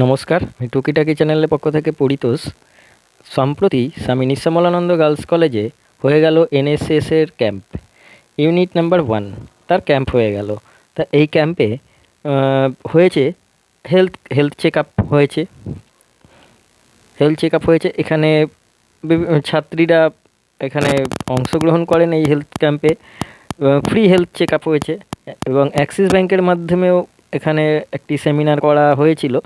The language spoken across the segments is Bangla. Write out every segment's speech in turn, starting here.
নমস্কার, আমি টুকিটাকি চ্যানেলের পক্ষ থেকে পরিতোষ। সম্প্রতি স্বামী নিঃসমলানন্দ গার্লস কলেজে হয়ে গেল এনএসএসের ক্যাম্প, ইউনিট নাম্বার 1 তার ক্যাম্প হয়ে গেল। তা এই ক্যাম্পে হয়েছে হেলথ চেক আপ হয়েছে। এখানে ছাত্রীরা এখানে অংশগ্রহণ করেন এই হেলথ ক্যাম্পে। ফ্রি হেলথ চেক আপ হয়েছে এবং অ্যাক্সিস ব্যাংকের মাধ্যমেও এখানে একটি সেমিনার করা হয়েছিল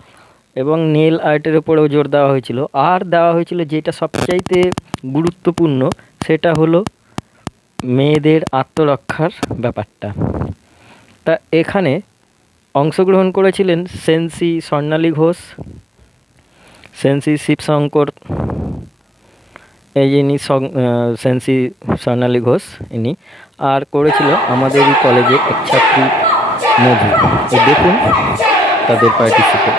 এবং নেল আর্টের ওপরেও জোর দেওয়া হয়েছিল। আর দেওয়া হয়েছিল যেটা সবচাইতে গুরুত্বপূর্ণ, সেটা হলো মেয়েদের আত্মরক্ষার ব্যাপারটা। তা এখানে অংশগ্রহণ করেছিলেন সেন্সি স্বর্ণালী ঘোষ, সেন্সি শিবশঙ্কর, সেন্সি স্বর্ণালী ঘোষ ইনি, আর করেছিল আমাদেরই কলেজের এক ছাত্রী মধু। দেখুন তাদের পার্টিসিপেট।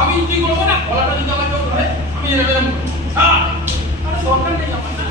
আমি কি করবো না, গলাটা যদি আমাকে ধরে আমি এরকম দরকার নেই আমার না।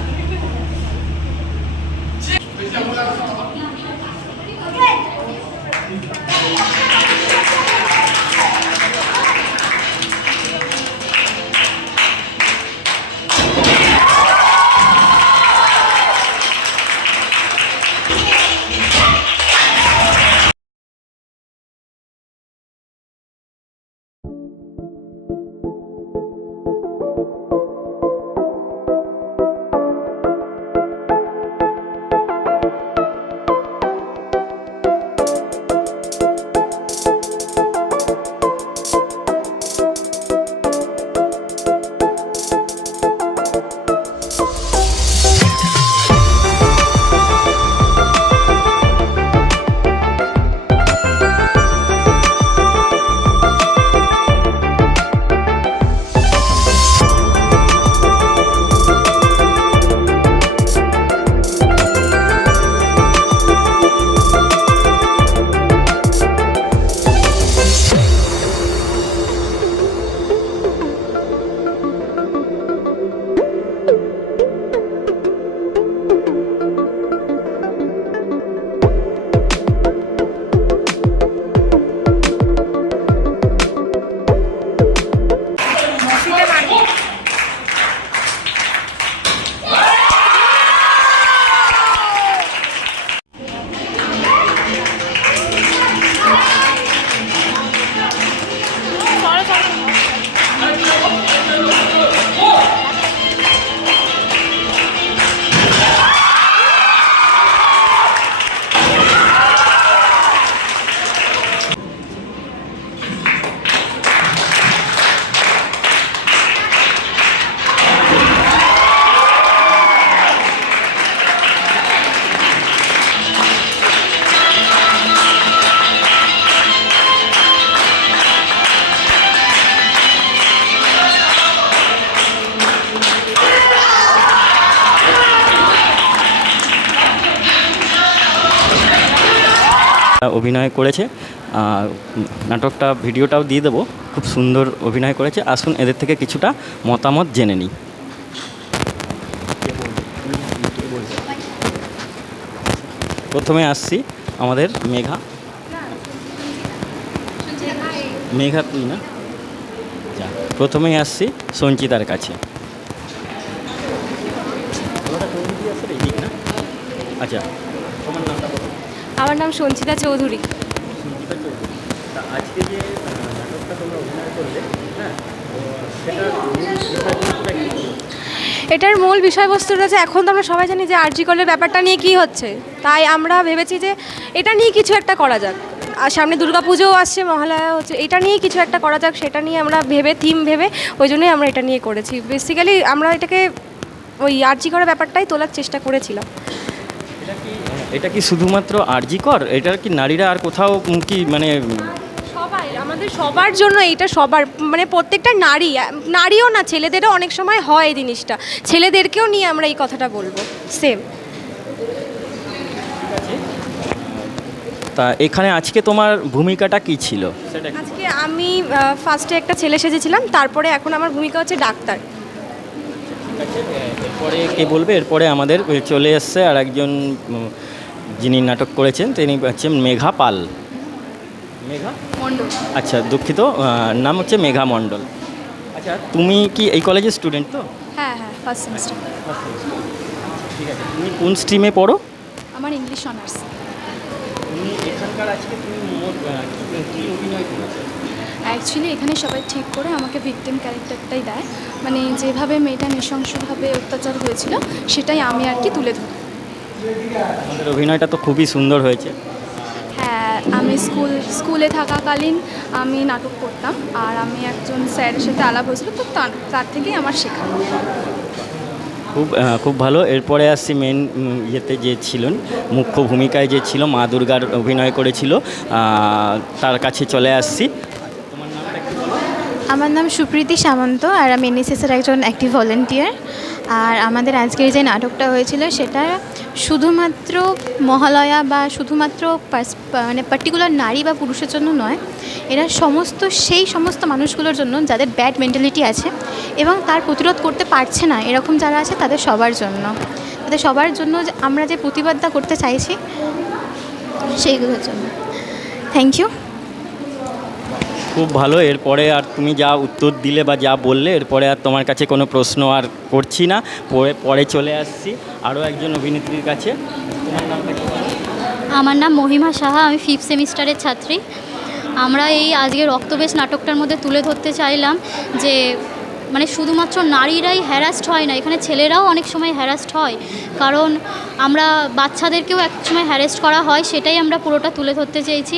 অভিনয় করেছে, নাটকটা ভিডিওটাও দিয়ে দেবো। খুব সুন্দর অভিনয় করেছে। আসুন এদের থেকে কিছুটা মতামত জেনে নিই। প্রথমে আসছি আমাদের মেঘা তুই না, যা প্রথমেই আসছি সঞ্চিতার কাছে। আচ্ছা, তোমার নামটা বলো। আমার নাম সঞ্চিতা চৌধুরী। সঞ্চিতা চৌধুরী। তা আজকে যে নাটকটা তোমরা অভিনয় করলে, হ্যাঁ, তো সেটার বিষয়বস্তুটা কী ছিল? এটার মূল বিষয়বস্তুটা যে এখন তো আমরা সবাই জানি যে আরজি কলের ব্যাপারটা নিয়ে কী হচ্ছে, তাই আমরা ভেবেছি যে এটা নিয়ে কিছু একটা করা যাক। আর সামনে দুর্গাপুজোও আসছে, মহালয়া হচ্ছে, এটা নিয়ে কিছু একটা করা যাক, সেটা নিয়ে আমরা থিম ভেবে ওই জন্যই আমরা এটা নিয়ে করেছি। বেসিক্যালি আমরা এটাকে ওই আরজি করার ব্যাপারটাই তোলার চেষ্টা করেছিলাম। এটা কি শুধুমাত্র আরজি কর? এটা কি নারীরা আর কোথাও কি মানে সবাই, আমাদের সবার জন্য এইটা, সবার মানে প্রত্যেকটা নারীও না, ছেলেদেরও অনেক সময় হয় এই জিনিসটা, ছেলেদেরকেও নিয়ে আমরা এই কথাটা বলবো সেম। তা এখানে আজকে তোমার ভূমিকাটা কি ছিল সেটা কি? আজকে আমি ফার্স্টে একটা ছেলে সেজেছিলাম, তারপরে এখন আমার ভূমিকা হচ্ছে ডাক্তার। এরপরে কে বলবে? এরপরে আমাদের চলে এসছে আর একজন যিনি নাটক করেছেন তিনি হচ্ছেন মেঘা পাল। মেঘা মণ্ডল। আচ্ছা, দুঃখিত, নাম হচ্ছে মেঘা মণ্ডল। আচ্ছা, তুমি কি এই কলেজের স্টুডেন্ট তো? হ্যাঁ হ্যাঁ, ফার্স্ট সেমিস্টার। ঠিক আছে, তুমি কোন স্ট্রিমে পড়ো? আমার ইংলিশ অনার্স। তুমি এখানকার আজকে তুমি কী অভিনয় করেছো? অ্যাকচুয়ালি এখানে সবাই ঠিক করে আমাকে ভিকটিম ক্যারেক্টারটাই দেয়, মানে যেভাবে মেয়েটা নৃশংসভাবে অত্যাচার হয়েছিল সেটাই আমি আর কি তুলে ধরি। আমাদের অভিনয়টা তো খুবই সুন্দর হয়েছে। হ্যাঁ, আমি স্কুলে থাকাকালীন আমি নাটক করতাম, আর আমি একজন স্যারের সাথে আলাপ হয়েছিল, তো তার থেকেই আমার শেখা। খুব ভালো। এরপরে আসছি মেন ইয়েতে যে ছিলেন, মুখ্য ভূমিকায় যে ছিল, মা দুর্গার অভিনয় করেছিল, তার কাছে চলে আসছি। আমার নাম সুপ্রীতি সামন্ত, আর আমি এনএসএসের একজন অ্যাক্টিভ ভলেন্টিয়ার। আর আমাদের আজকের যে নাটকটা হয়েছিল সেটা শুধুমাত্র মহালয়া বা শুধুমাত্র মানে পার্টিকুলার নারী বা পুরুষের জন্য নয়, এরা সেই সমস্ত মানুষগুলোর জন্য যাদের ব্যাড মেন্টালিটি আছে এবং তার প্রতিরোধ করতে পারছে না, এরকম যারা আছে তাদের সবার জন্য আমরা যে প্রতিবাদটা করতে চাইছি সেইগুলোর জন্য। Thank you. খুব ভালো। এরপরে আর তুমি যা উত্তর দিলে বা যা বললে, এরপরে আর তোমার কাছে কোনো প্রশ্ন আর করছি না। পরে চলে আসছি আরও একজন অভিনেত্রীর কাছে। তোমার নামটা কি? আমার নাম মহিমা সাহা, আমি 5th সেমিস্টারের ছাত্রী। আমরা এই আজকে রক্তবেশ নাটকটার মধ্যে তুলে ধরতে চাইলাম যে মানে শুধুমাত্র নারীরাই হ্যারাস্ট হয় না, এখানে ছেলেরাও অনেক সময় হ্যারাস্ট হয়, কারণ আমরা বাচ্চাদেরকেও এক সময় হ্যারাস্ট করা হয়, সেটাই আমরা পুরোটা তুলে ধরতে চেয়েছি।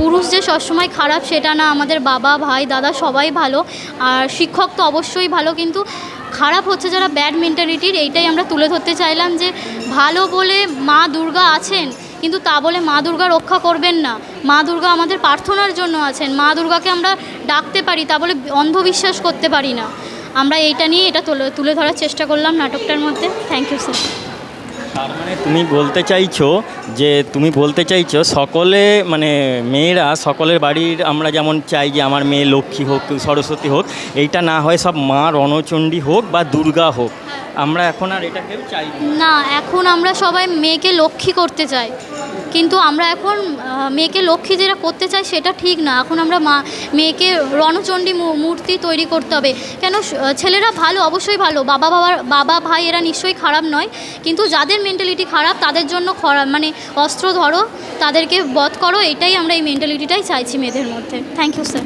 পুরুষ যে সবসময় খারাপ সেটা না, আমাদের বাবা ভাই দাদা সবাই ভালো, আর শিক্ষক তো অবশ্যই ভালো, কিন্তু খারাপ হচ্ছে যারা ব্যাড মেন্টালিটির, এইটাই আমরা তুলে ধরতে চাইলাম যে ভালো বলে মা দুর্গা আছেন, কিন্তু তা বলে মা দুর্গা রক্ষা করবেন না। মা দুর্গা আমাদের প্রার্থনার জন্য আছেন, মা দুর্গাকে আমরা ডাকতে পারি, তা বলে অন্ধবিশ্বাস করতে পারি না। আমরা এইটা নিয়ে এটা তুলে ধরার চেষ্টা করলাম নাটকটার মধ্যে। Thank you sir. তার মানে তুমি বলতে চাইছো সকলে মানে মেয়েরা সকলের বাড়ির আমরা যেমন চাই যে আমার মেয়ে লক্ষ্মী হোক, সরস্বতী হোক, এইটা না হয় সব মা রণচণ্ডী হোক বা দুর্গা হোক, আমরা এখন আর এটা কেউ চাই না। এখন আমরা সবাই মেয়েকে লক্ষ্মী করতে চাই, কিন্তু আমরা এখন মেয়েকে লক্ষ্মী যেটা করতে চাই সেটা ঠিক না। এখন আমরা মেয়েকে রণচণ্ডী মূর্তি তৈরি করতে হবে। কেন? ছেলেরা ভালো, অবশ্যই ভালো, বাবা ভাই এরা নিশ্চয়ই খারাপ নয়, কিন্তু যাদের মেন্টালিটি খারাপ তাদের জন্য মানে অস্ত্র ধরো, তাদেরকে বধ করো, এটাই আমরা এই মেন্টালিটিটাই চাইছি মেয়েদের মধ্যে। Thank you sir.